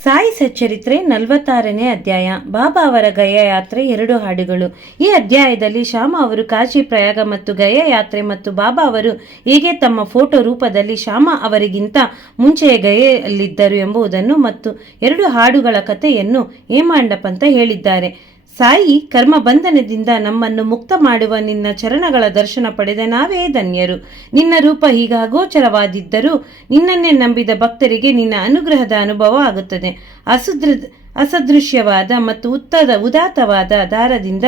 ಸಾಯಿ ಸಚ್ಚರಿತ್ರೆ 46ನೇ ಅಧ್ಯಾಯ. ಬಾಬಾ ಅವರ ಗಯಾ ಯಾತ್ರೆ 2 ಹಾಡುಗಳು. ಈ ಅಧ್ಯಾಯದಲ್ಲಿ ಶ್ಯಾಮ ಅವರು ಕಾಶಿ ಪ್ರಯಾಗ ಮತ್ತು ಗಯಾ ಯಾತ್ರೆ ಮತ್ತು ಬಾಬಾ ಅವರು ಹೇಗೆ ತಮ್ಮ ಫೋಟೋ ರೂಪದಲ್ಲಿ ಶ್ಯಾಮ ಅವರಿಗಿಂತ ಮುಂಚೆಯೇ ಗಯೆಯಲ್ಲಿದ್ದರು ಎಂಬುದನ್ನು ಮತ್ತು 2 ಹಾಡುಗಳ ಕಥೆಯನ್ನು ಹೇಮಾಂಡಪಂತ ಹೇಳಿದ್ದಾರೆ. ಸಾಯಿ ಕರ್ಮ ಬಂಧನದಿಂದ ನಮ್ಮನ್ನು ಮುಕ್ತ ಮಾಡುವ ನಿನ್ನ ಚರಣಗಳ ದರ್ಶನ ಪಡೆದ ನಾವೇ ಧನ್ಯರು. ನಿನ್ನ ರೂಪ ಹೀಗ ಅಗೋಚರವಾದಿದ್ದರೂ ನಿನ್ನನ್ನೇ ನಂಬಿದ ಭಕ್ತರಿಗೆ ನಿನ್ನ ಅನುಗ್ರಹದ ಅನುಭವ ಆಗುತ್ತದೆ. ಅಸದೃಶ್ಯವಾದ ಮತ್ತು ಉದಾತ್ತವಾದ ದಾರದಿಂದ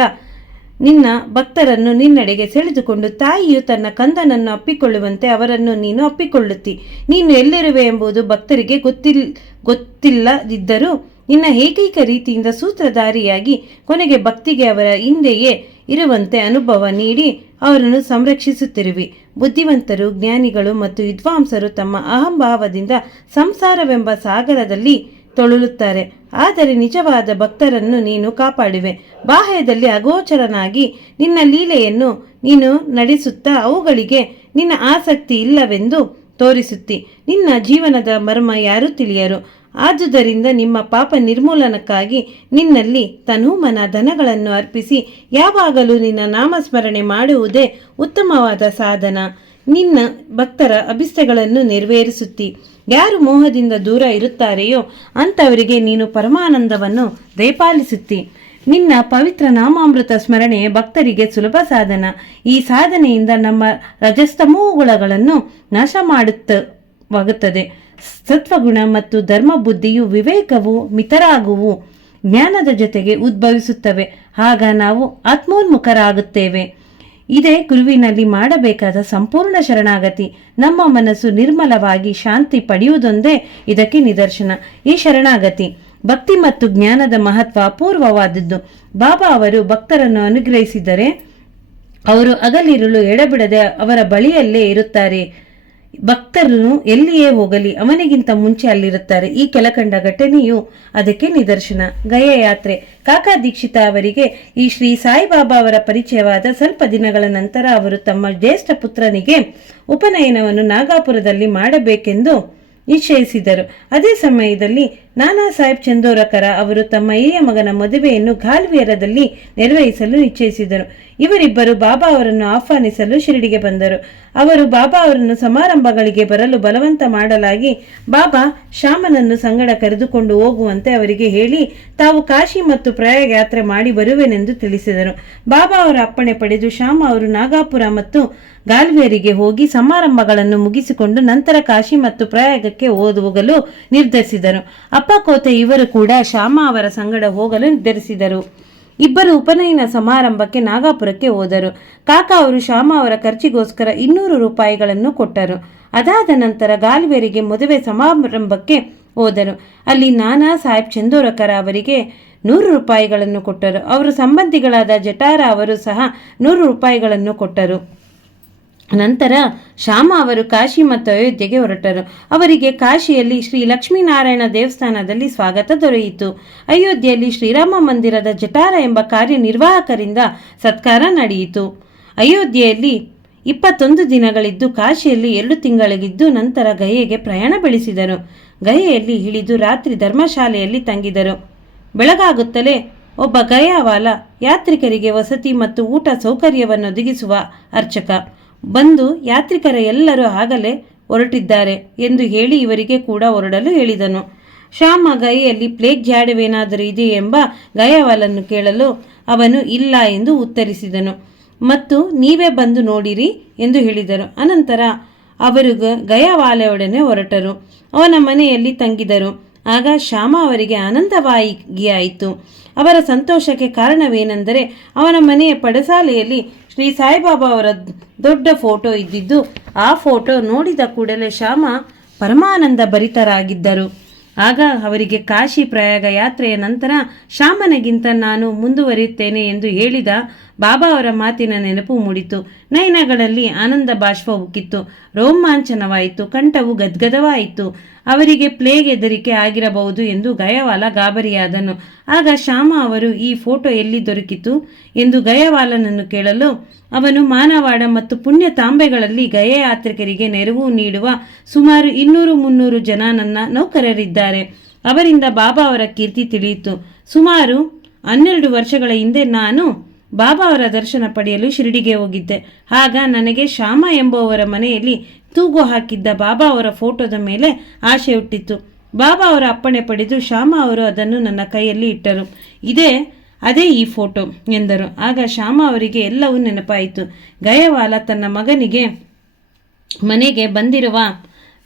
ನಿನ್ನ ಭಕ್ತರನ್ನು ನಿನ್ನೆಡೆಗೆ ಸೆಳೆದುಕೊಂಡು ತಾಯಿಯು ತನ್ನ ಕಂದನನ್ನು ಅಪ್ಪಿಕೊಳ್ಳುವಂತೆ ಅವರನ್ನು ನೀನು ಅಪ್ಪಿಕೊಳ್ಳುತ್ತಿ. ನೀನು ಎಲ್ಲಿರುವೆ ಎಂಬುದು ಭಕ್ತರಿಗೆ ಗೊತ್ತಿಲ್ಲದಿದ್ದರೂ ನಿನ್ನ ಏಕೈಕ ರೀತಿಯಿಂದ ಸೂತ್ರಧಾರಿಯಾಗಿ ಕೊನೆಗೆ ಭಕ್ತಿಗೆ ಅವರ ಹಿಂದೆಯೇ ಇರುವಂತೆ ಅನುಭವ ನೀಡಿ ಅವರನ್ನು ಸಂರಕ್ಷಿಸುತ್ತಿರುವಿ. ಬುದ್ಧಿವಂತರು, ಜ್ಞಾನಿಗಳು ಮತ್ತು ವಿದ್ವಾಂಸರು ತಮ್ಮ ಅಹಂಭಾವದಿಂದ ಸಂಸಾರವೆಂಬ ಸಾಗರದಲ್ಲಿ ತೊಳಲುತ್ತಾರೆ. ಆದರೆ ನಿಜವಾದ ಭಕ್ತರನ್ನು ನೀನು ಕಾಪಾಡುವೆ. ಬಾಹ್ಯದಲ್ಲಿ ಅಗೋಚರನಾಗಿ ನಿನ್ನ ಲೀಲೆಯನ್ನು ನೀನು ನಡೆಸುತ್ತಾ ಅವುಗಳಿಗೆ ನಿನ್ನ ಆಸಕ್ತಿ ಇಲ್ಲವೆಂದು ತೋರಿಸುತ್ತಿ. ನಿನ್ನ ಜೀವನದ ಮರ್ಮ ಯಾರೂ ತಿಳಿಯರು. ಆದುದರಿಂದ ನಿಮ್ಮ ಪಾಪ ನಿರ್ಮೂಲನಕ್ಕಾಗಿ ನಿನ್ನಲ್ಲಿ ತನುಮನ ಧನಗಳನ್ನು ಅರ್ಪಿಸಿ ಯಾವಾಗಲೂ ನಿನ್ನ ನಾಮಸ್ಮರಣೆ ಮಾಡುವುದೇ ಉತ್ತಮವಾದ ಸಾಧನ. ನಿನ್ನ ಭಕ್ತರ ಅಭಿಷ್ಟಗಳನ್ನು ನೆರವೇರಿಸುತ್ತಿ. ಯಾರು ಮೋಹದಿಂದ ದೂರ ಇರುತ್ತಾರೆಯೋ ಅಂಥವರಿಗೆ ನೀನು ಪರಮಾನಂದವನ್ನು ದಯಪಾಲಿಸುತ್ತಿ. ನಿನ್ನ ಪವಿತ್ರ ನಾಮಾಮೃತ ಸ್ಮರಣೆ ಭಕ್ತರಿಗೆ ಸುಲಭ ಸಾಧನ. ಈ ಸಾಧನೆಯಿಂದ ನಮ್ಮ ರಜಸ್ತಮೋಗುಣಗಳನ್ನು ನಾಶ ಮಾಡುತ್ತವಾಗುತ್ತದೆ. ಸತ್ವಗುಣ ಮತ್ತು ಧರ್ಮ ಬುದ್ಧಿಯು ವಿವೇಕವು ಮಿತರಾಗುವು ಜ್ಞಾನದ ಜೊತೆಗೆ ಉದ್ಭವಿಸುತ್ತವೆ. ಆಗ ನಾವು ಆತ್ಮೋನ್ಮುಖರಾಗುತ್ತೇವೆ. ಇದೇ ಗುರುವಿನಲ್ಲಿ ಮಾಡಬೇಕಾದ ಸಂಪೂರ್ಣ ಶರಣಾಗತಿ. ನಮ್ಮ ಮನಸ್ಸು ನಿರ್ಮಲವಾಗಿ ಶಾಂತಿ ಪಡೆಯುವುದೊಂದೇ ಇದಕ್ಕೆ ನಿದರ್ಶನ. ಈ ಶರಣಾಗತಿ ಭಕ್ತಿ ಮತ್ತು ಜ್ಞಾನದ ಮಹತ್ವ ಅಪೂರ್ವವಾದದ್ದು. ಬಾಬಾ ಅವರು ಭಕ್ತರನ್ನು ಅನುಗ್ರಹಿಸಿದರೆ ಅವರು ಹಗಲಿರುಳು ಎಡಬಿಡದೆ ಅವರ ಬಳಿಯಲ್ಲೇ ಇರುತ್ತಾರೆ. ಭಕ್ತರನ್ನು ಎಲ್ಲಿಯೇ ಹೋಗಲಿ ಅವನಿಗಿಂತ ಮುಂಚೆ ಅಲ್ಲಿರುತ್ತಾರೆ. ಈ ಕೆಳಕಂಡ ಘಟನೆಯು ಅದಕ್ಕೆ ನಿದರ್ಶನ. ಗಯಾ ಯಾತ್ರೆ. ಕಾಕಾ ದೀಕ್ಷಿತ ಅವರಿಗೆ ಈ ಶ್ರೀ ಸಾಯಿಬಾಬಾ ಅವರ ಪರಿಚಯವಾದ ಸ್ವಲ್ಪ ದಿನಗಳ ನಂತರ ಅವರು ತಮ್ಮ ಜ್ಯೇಷ್ಠ ಪುತ್ರನಿಗೆ ಉಪನಯನವನ್ನು ನಾಗಾಪುರದಲ್ಲಿ ಮಾಡಬೇಕೆಂದು ನಿಶ್ಚಯಿಸಿದರು. ಅದೇ ಸಮಯದಲ್ಲಿ ನಾನಾ ಸಾಹೇಬ್ ಚಂದೋರಕರ ಅವರು ತಮ್ಮ ಹಿರಿಯ ಮಗನ ಮದುವೆಯನ್ನು ಗಾಲ್ವಿಯರದಲ್ಲಿ ನಿರ್ವಹಿಸಲು ನಿಶ್ಚಯಿಸಿದರು. ಇವರಿಬ್ಬರು ಬಾಬಾ ಅವರನ್ನು ಆಹ್ವಾನಿಸಲು ಶಿರಡಿಗೆ ಬಂದರು. ಅವರು ಬಾಬಾ ಅವರನ್ನು ಸಮಾರಂಭಗಳಿಗೆ ಬರಲು ಬಲವಂತ ಮಾಡಲಾಗಿ ಬಾಬಾ ಶ್ಯಾಮನನ್ನು ಸಂಗಡ ಕರೆದುಕೊಂಡು ಹೋಗುವಂತೆ ಅವರಿಗೆ ಹೇಳಿ ತಾವು ಕಾಶಿ ಮತ್ತು ಪ್ರಯಾಗ ಯಾತ್ರೆ ಮಾಡಿ ಬರುವೆನೆಂದು ತಿಳಿಸಿದರು. ಬಾಬಾ ಅವರ ಅಪ್ಪಣೆ ಪಡೆದು ಶ್ಯಾಮ ಅವರು ನಾಗಾಪುರ ಮತ್ತು ಗಾಲ್ವಿಯರಿಗೆ ಹೋಗಿ ಸಮಾರಂಭಗಳನ್ನು ಮುಗಿಸಿಕೊಂಡು ನಂತರ ಕಾಶಿ ಮತ್ತು ಪ್ರಯಾಗಕ್ಕೆ ಹೋಗಲು ನಿರ್ಧರಿಸಿದರು. ಅಪ್ಪ ಕೋತೆ ಇವರು ಕೂಡ ಶ್ಯಾಮ ಅವರ ಸಂಗಡ ಹೋಗಲು ನಿರ್ಧರಿಸಿದರು. ಇಬ್ಬರು ಉಪನಯನ ಸಮಾರಂಭಕ್ಕೆ ನಾಗಾಪುರಕ್ಕೆ ಹೋದರು. ಕಾಕಾ ಅವರು ಶ್ಯಾಮ ಅವರ ಖರ್ಚಿಗೋಸ್ಕರ 200 ರೂಪಾಯಿಗಳನ್ನು ಕೊಟ್ಟರು. ಅದಾದ ನಂತರ ಗಾಲ್ವಿಯರಿಗೆ ಮದುವೆ ಸಮಾರಂಭಕ್ಕೆ ಹೋದರು. ಅಲ್ಲಿ ನಾನಾ ಸಾಹೇಬ್ ಚಂದೋರಕರ ಅವರಿಗೆ 100 ರೂಪಾಯಿಗಳನ್ನು ಕೊಟ್ಟರು. ಅವರು ಸಂಬಂಧಿಗಳಾದ ಜಟಾರ ಅವರು ಸಹ 100 ರೂಪಾಯಿಗಳನ್ನು ಕೊಟ್ಟರು. ನಂತರ ಶ್ಯಾಮ ಅವರು ಕಾಶಿ ಮತ್ತು ಅಯೋಧ್ಯೆಗೆ ಹೊರಟರು. ಅವರಿಗೆ ಕಾಶಿಯಲ್ಲಿ ಶ್ರೀ ಲಕ್ಷ್ಮೀನಾರಾಯಣ ದೇವಸ್ಥಾನದಲ್ಲಿ ಸ್ವಾಗತ ದೊರೆಯಿತು. ಅಯೋಧ್ಯೆಯಲ್ಲಿ ಶ್ರೀರಾಮ ಮಂದಿರದ ಜಟಾರ ಎಂಬ ಕಾರ್ಯನಿರ್ವಾಹಕರಿಂದ ಸತ್ಕಾರ ನಡೆಯಿತು. ಅಯೋಧ್ಯೆಯಲ್ಲಿ 21 ದಿನಗಳಿದ್ದು ಕಾಶಿಯಲ್ಲಿ 2 ತಿಂಗಳಿದ್ದು ನಂತರ ಗಯೆಗೆ ಪ್ರಯಾಣ ಬೆಳೆಸಿದರು. ಗಯೆಯಲ್ಲಿ ಇಳಿದು ರಾತ್ರಿ ಧರ್ಮಶಾಲೆಯಲ್ಲಿ ತಂಗಿದರು. ಬೆಳಗಾಗುತ್ತಲೇ ಒಬ್ಬ ಗಯಾವಾಲ ಯಾತ್ರಿಕರಿಗೆ ವಸತಿ ಮತ್ತು ಊಟ ಸೌಕರ್ಯವನ್ನು ಒದಗಿಸುವ ಅರ್ಚಕ ಬಂದು ಯಾತ್ರಿಕರ ಎಲ್ಲರೂ ಆಗಲೇ ಹೊರಟಿದ್ದಾರೆ ಎಂದು ಹೇಳಿ ಇವರಿಗೆ ಕೂಡ ಹೊರಡಲು ಹೇಳಿದನು. ಶ್ಯಾಮ ಗಯೆಯಲ್ಲಿ ಪ್ಲೇಗ್ ಜಾಡವೇನಾದರೂ ಇದೆಯೇ ಎಂಬ ಗಯಾವಾಲನ್ನು ಕೇಳಲು ಅವನು ಇಲ್ಲ ಎಂದು ಉತ್ತರಿಸಿದನು ಮತ್ತು ನೀವೇ ಬಂದು ನೋಡಿರಿ ಎಂದು ಹೇಳಿದರು. ಅನಂತರ ಅವರು ಗಯಾವಾಲೆಯೊಡನೆ ಹೊರಟರು. ಅವನ ಮನೆಯಲ್ಲಿ ತಂಗಿದರು. ಆಗ ಶ್ಯಾಮ ಅವರಿಗೆ ಆನಂದವಾಗಿ ಆಯಿತು. ಅವರ ಸಂತೋಷಕ್ಕೆ ಕಾರಣವೇನೆಂದರೆ ಅವನ ಮನೆಯ ಪಡಸಾಲೆಯಲ್ಲಿ ಶ್ರೀ ಸಾಯಿಬಾಬಾ ಅವರ ದೊಡ್ಡ ಫೋಟೋ ಇದ್ದಿದ್ದು ಆ ಫೋಟೋ ನೋಡಿದ ಕೂಡಲೇ ಶ್ಯಾಮ ಪರಮಾನಂದ ಭರಿತರಾಗಿದ್ದರು. ಆಗ ಅವರಿಗೆ ಕಾಶಿ ಪ್ರಯಾಗ ಯಾತ್ರೆಯ ನಂತರ ಶ್ಯಾಮನಿಗಿಂತ ನಾನು ಮುಂದುವರಿಯುತ್ತೇನೆ ಎಂದು ಹೇಳಿದ ಬಾಬಾ ಅವರ ಮಾತಿನ ನೆನಪು ಮೂಡಿತು. ನಯನಗಳಲ್ಲಿ ಆನಂದ ಬಾಷ್ಪ ಉಕ್ಕಿತ್ತು. ರೋಮಾಂಚನವಾಯಿತು. ಕಂಠವು ಗದ್ಗದವಾಯಿತು. ಅವರಿಗೆ ಪ್ಲೇಗ್ ಹೆದರಿಕೆ ಆಗಿರಬಹುದು ಎಂದು ಗಯವಾಲ ಗಾಬರಿಯಾದನು. ಆಗ ಶ್ಯಾಮ ಅವರು ಈ ಫೋಟೋ ಎಲ್ಲಿ ದೊರಕಿತು ಎಂದು ಗಯವಾಲನನ್ನು ಕೇಳಲು ಅವನು ಮಾನವಾಡ ಮತ್ತು ಪುಣ್ಯ ತಾಂಬೆಗಳಲ್ಲಿ ಗಯಯಾತ್ರಿಕರಿಗೆ ನೆರವು ನೀಡುವ ಸುಮಾರು 200-300 ಜನ ನನ್ನ ನೌಕರರಿದ್ದಾರೆ. ಅವರಿಂದ ಬಾಬಾ ಅವರ ಕೀರ್ತಿ ತಿಳಿಯಿತು. ಸುಮಾರು 12 ವರ್ಷಗಳ ಹಿಂದೆ ನಾನು ಬಾಬಾ ಅವರ ದರ್ಶನ ಪಡೆಯಲು ಶಿರಡಿಗೆ ಹೋಗಿದ್ದೆ. ಆಗ ನನಗೆ ಶ್ಯಾಮ ಎಂಬುವವರ ಮನೆಯಲ್ಲಿ ತೂಗು ಹಾಕಿದ್ದ ಬಾಬಾ ಅವರ ಫೋಟೋದ ಮೇಲೆ ಆಸೆ ಹುಟ್ಟಿತ್ತು. ಬಾಬಾ ಅವರ ಅಪ್ಪಣೆ ಪಡೆದು ಶ್ಯಾಮ ಅವರು ಅದನ್ನು ನನ್ನ ಕೈಯಲ್ಲಿ ಇಟ್ಟರು. ಅದೇ ಈ ಫೋಟೋ ಎಂದರು. ಆಗ ಶ್ಯಾಮ ಅವರಿಗೆ ಎಲ್ಲವೂ ನೆನಪಾಯಿತು. ಗಯವಾಲ ತನ್ನ ಮನೆಗೆ ಬಂದಿರುವ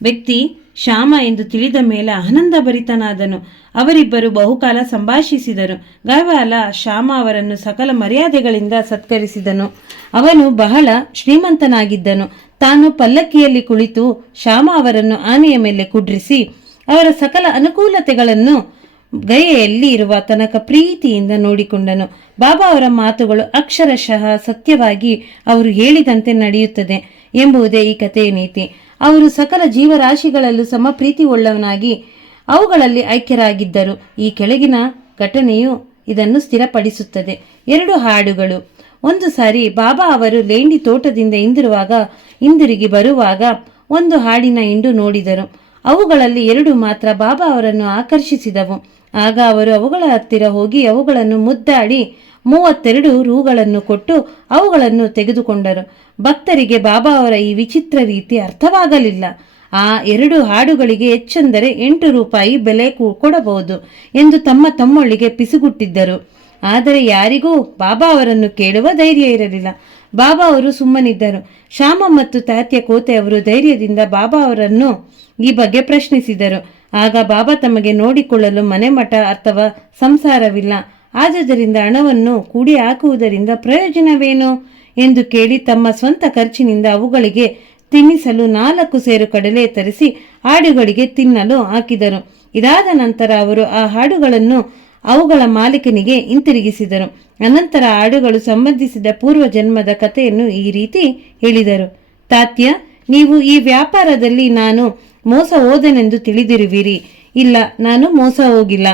ವ್ಯಕ್ತಿ ಶ್ಯಾಮ ಎಂದು ತಿಳಿದ ಮೇಲೆ ಆನಂದಭರಿತನಾದನು. ಅವರಿಬ್ಬರು ಬಹುಕಾಲ ಸಂಭಾಷಿಸಿದರು. ಗಯವಾಲ ಶ್ಯಾಮ ಅವರನ್ನು ಸಕಲ ಮರ್ಯಾದೆಗಳಿಂದ ಸತ್ಕರಿಸಿದನು. ಅವನು ಬಹಳ ಶ್ರೀಮಂತನಾಗಿದ್ದನು. ತಾನು ಪಲ್ಲಕ್ಕಿಯಲ್ಲಿ ಕುಳಿತು ಶ್ಯಾಮ ಅವರನ್ನು ಆನೆಯ ಮೇಲೆ ಕುಡ್ರಿಸಿ ಅವರ ಸಕಲ ಅನುಕೂಲತೆಗಳನ್ನು ಗಯೆಯಲ್ಲಿ ಇರುವ ತನಕ ಪ್ರೀತಿಯಿಂದ ನೋಡಿಕೊಂಡನು. ಬಾಬಾ ಅವರ ಮಾತುಗಳು ಅಕ್ಷರಶಃ ಸತ್ಯವಾಗಿ ಅವರು ಹೇಳಿದಂತೆ ನಡೆಯುತ್ತದೆ ಎಂಬುದೇ ಈ ಕಥೆಯ ನೀತಿ. ಅವರು ಸಕಲ ಜೀವರಾಶಿಗಳಲ್ಲೂ ಸಮ ಪ್ರೀತಿ ಉಳ್ಳವನಾಗಿ ಅವುಗಳಲ್ಲಿ ಐಕ್ಯರಾಗಿದ್ದರು. ಈ ಕೆಳಗಿನ ಘಟನೆಯು ಇದನ್ನು ಸ್ಥಿರಪಡಿಸುತ್ತದೆ. 2 ಹಾಡುಗಳು. ಒಂದು ಸಾರಿ ಬಾಬಾ ಅವರು ಲೇಂಡಿ ತೋಟದಿಂದ ಹಿಂದಿರುಗಿ ಬರುವಾಗ ಒಂದು ಹಾಡಿನ ಹಿಂಡು ನೋಡಿದರು. ಅವುಗಳಲ್ಲಿ 2 ಮಾತ್ರ ಬಾಬಾ ಅವರನ್ನು ಆಕರ್ಷಿಸಿದವು. ಆಗ ಅವರು ಅವುಗಳ ಹತ್ತಿರ ಹೋಗಿ ಅವುಗಳನ್ನು ಮುದ್ದಾಡಿ 32 ರೂಗಳನ್ನು ಕೊಟ್ಟು ಅವುಗಳನ್ನು ತೆಗೆದುಕೊಂಡರು. ಭಕ್ತರಿಗೆ ಬಾಬಾ ಅವರ ಈ ವಿಚಿತ್ರ ರೀತಿ ಅರ್ಥವಾಗಲಿಲ್ಲ. ಆ 2 ಹಾಡುಗಳಿಗೆ ಹೆಚ್ಚೆಂದರೆ 8 ರೂಪಾಯಿ ಬೆಲೆ ಕೊಡಬಹುದು ಎಂದು ತಮ್ಮೊಳಗೆ ಪಿಸುಗುಟ್ಟಿದ್ದರು. ಆದರೆ ಯಾರಿಗೂ ಬಾಬಾ ಅವರನ್ನು ಕೇಳುವ ಧೈರ್ಯ ಇರಲಿಲ್ಲ. ಬಾಬಾ ಅವರು ಸುಮ್ಮನಿದ್ದರು. ಶ್ಯಾಮ ಮತ್ತು ತಾತ್ಯ ಕೋತೆ ಅವರು ಧೈರ್ಯದಿಂದ ಬಾಬಾ ಅವರನ್ನು ಈ ಬಗ್ಗೆ ಪ್ರಶ್ನಿಸಿದರು. ಆಗ ಬಾಬಾ ತಮಗೆ ನೋಡಿಕೊಳ್ಳಲು ಮನೆಮಠ ಅಥವಾ ಸಂಸಾರವಿಲ್ಲ, ಆದುದರಿಂದ ಹಣವನ್ನು ಕೂಡಿ ಹಾಕುವುದರಿಂದ ಪ್ರಯೋಜನವೇನು ಎಂದು ಕೇಳಿ ತಮ್ಮ ಸ್ವಂತ ಖರ್ಚಿನಿಂದ ಅವುಗಳಿಗೆ ತಿನ್ನಿಸಲು 4 ಸೇರು ಕಡಲೆ ತರಿಸಿ ಹಾಡುಗಳಿಗೆ ತಿನ್ನಲು ಹಾಕಿದರು. ಇದಾದ ನಂತರ ಅವರು ಆ ಹಾಡುಗಳನ್ನು ಅವುಗಳ ಮಾಲೀಕನಿಗೆ ಹಿಂತಿರುಗಿಸಿದರು. ಅನಂತರ ಹಾಡುಗಳು ಸಂಬಂಧಿಸಿದ ಪೂರ್ವ ಜನ್ಮದ ಕಥೆಯನ್ನು ಈ ರೀತಿ ಹೇಳಿದರು. ತಾತ್ಯ, ನೀವು ಈ ವ್ಯಾಪಾರದಲ್ಲಿ ನಾನು ಮೋಸ ಹೋದೆನೆಂದು ತಿಳಿದಿರುವಿರಿ. ಇಲ್ಲ, ನಾನು ಮೋಸ ಹೋಗಿಲ್ಲ.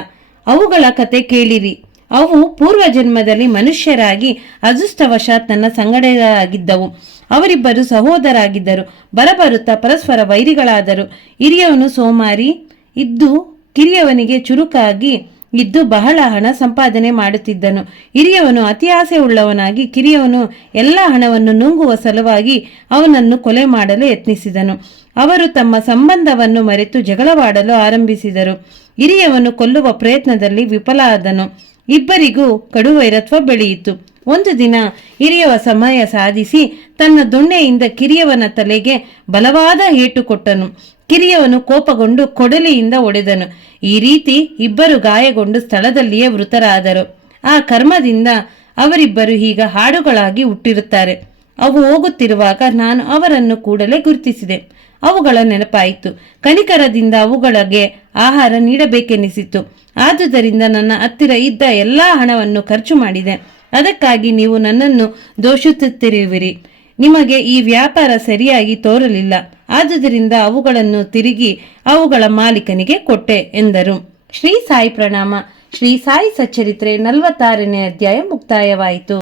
ಅವುಗಳ ಕತೆ ಕೇಳಿರಿ. ಅವು ಪೂರ್ವ ಜನ್ಮದಲ್ಲಿ ಮನುಷ್ಯರಾಗಿ ಅದೃಷ್ಟವಶಾತ್ ನನ್ನ ಸಂಗಡರಾಗಿದ್ದವು. ಅವರಿಬ್ಬರು ಸಹೋದರಾಗಿದ್ದರು. ಬರಬರುತ್ತಾ ಪರಸ್ಪರ ವೈರಿಗಳಾದರು. ಹಿರಿಯವನು ಸೋಮಾರಿ ಇದ್ದು ಕಿರಿಯವನಿಗೆ ಚುರುಕಾಗಿ ಇದ್ದು ಬಹಳ ಹಣ ಸಂಪಾದನೆ ಮಾಡುತ್ತಿದ್ದನು. ಹಿರಿಯವನು ಅತಿ ಆಸೆ ಉಳ್ಳವನಾಗಿ ಕಿರಿಯವನು ಎಲ್ಲ ಹಣವನ್ನು ನುಂಗುವ ಸಲುವಾಗಿ ಅವನನ್ನು ಕೊಲೆ ಮಾಡಲು ಯತ್ನಿಸಿದನು. ಅವರು ತಮ್ಮ ಸಂಬಂಧವನ್ನು ಮರೆತು ಜಗಳವಾಡಲು ಆರಂಭಿಸಿದರು. ಹಿರಿಯವನು ಕೊಲ್ಲುವ ಪ್ರಯತ್ನದಲ್ಲಿ ವಿಫಲ ಆದನು. ಇಬ್ಬರಿಗೂ ಕಡುವೈರತ್ವ ಬೆಳೆಯಿತು. ಒಂದು ದಿನ ಹಿರಿಯವ ಸಮಯ ಸಾಧಿಸಿ ತನ್ನ ದೊಣ್ಣೆಯಿಂದ ಕಿರಿಯವನ ತಲೆಗೆ ಬಲವಾದ ಏಟು ಕೊಟ್ಟನು. ಕಿರಿಯವನು ಕೋಪಗೊಂಡು ಕೊಡಲಿಯಿಂದ ಹೊಡೆದನು. ಈ ರೀತಿ ಇಬ್ಬರು ಗಾಯಗೊಂಡು ಸ್ಥಳದಲ್ಲಿಯೇ ಮೃತರಾದರು. ಆ ಕರ್ಮದಿಂದ ಅವರಿಬ್ಬರು ಈಗ ಹಾಡುಗಳಾಗಿ ಹುಟ್ಟಿರುತ್ತಾರೆ. ಅವು ಹೋಗುತ್ತಿರುವಾಗ ನಾನು ಅವರನ್ನು ಕೂಡಲೇ ಗುರುತಿಸಿದೆ. ಅವುಗಳ ನೆನಪಾಯಿತು. ಕನಿಕರದಿಂದ ಅವುಗಳಿಗೆ ಆಹಾರ ನೀಡಬೇಕೆನಿಸಿತು. ಆದುದರಿಂದ ನನ್ನ ಹತ್ತಿರ ಇದ್ದ ಎಲ್ಲಾ ಹಣವನ್ನು ಖರ್ಚು ಮಾಡಿದೆ. ಅದಕ್ಕಾಗಿ ನೀವು ನನ್ನನ್ನು ದೋಷಿಸುತ್ತಿರುವಿರಿ. ನಿಮಗೆ ಈ ವ್ಯಾಪಾರ ಸರಿಯಾಗಿ ತೋರಲಿಲ್ಲ. ಆದುದರಿಂದ ಅವುಗಳನ್ನು ತಿರುಗಿ ಅವುಗಳ ಮಾಲೀಕನಿಗೆ ಕೊಟ್ಟೆ ಎಂದರು. ಶ್ರೀ ಸಾಯಿ ಪ್ರಣಾಮ. ಶ್ರೀ ಸಾಯಿ ಸಚ್ಚರಿತ್ರೆ 46ನೇ ಅಧ್ಯಾಯ ಮುಕ್ತಾಯವಾಯಿತು.